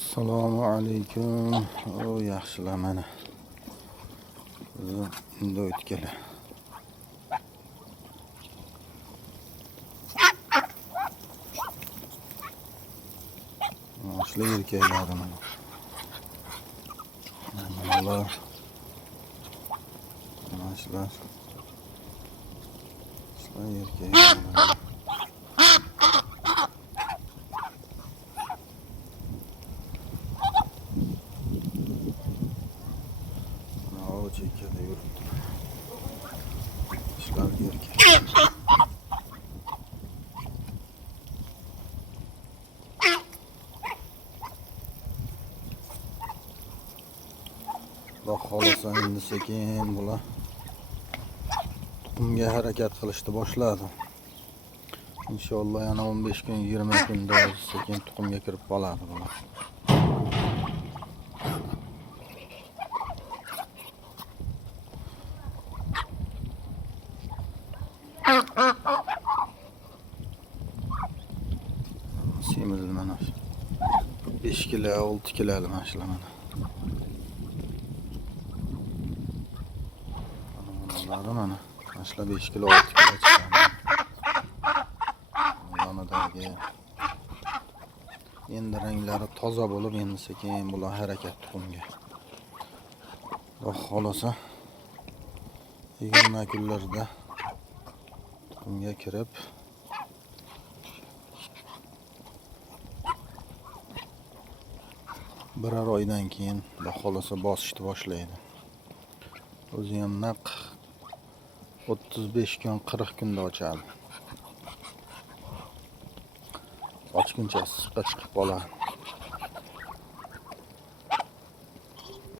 Assalomu alaykum. O yaxshilar mana. Bizni unda o'tganlar. Mashlar erkaklari mana. Manalar. Mashlar. Mashlar erkaklari. Çekyada yürüdüm. Işlar yerken. Bak xolasa endi sekin bular tuxumga harakat qilishni boshladi. Inshaalloh yana 15 kun 20 kunda sekin tuxumga kirib qoladi bular. Semiz mana 5 kilo 6 kilo mashlar mana. Mana mashlar 5 kilo 6 kilo chiqadi. Yonidagi endi ranglari toza bo'lib endi sekin bular harakat tuxumga. Xudo xolasa 20 kunlarda tuxumga kirib birar oydan keyin xudo xolasa bosishni boshlaydi. O'zi ham naq 35 kun 40 kunda ochadi. Ochguncha issiqqa chiqib qoladi.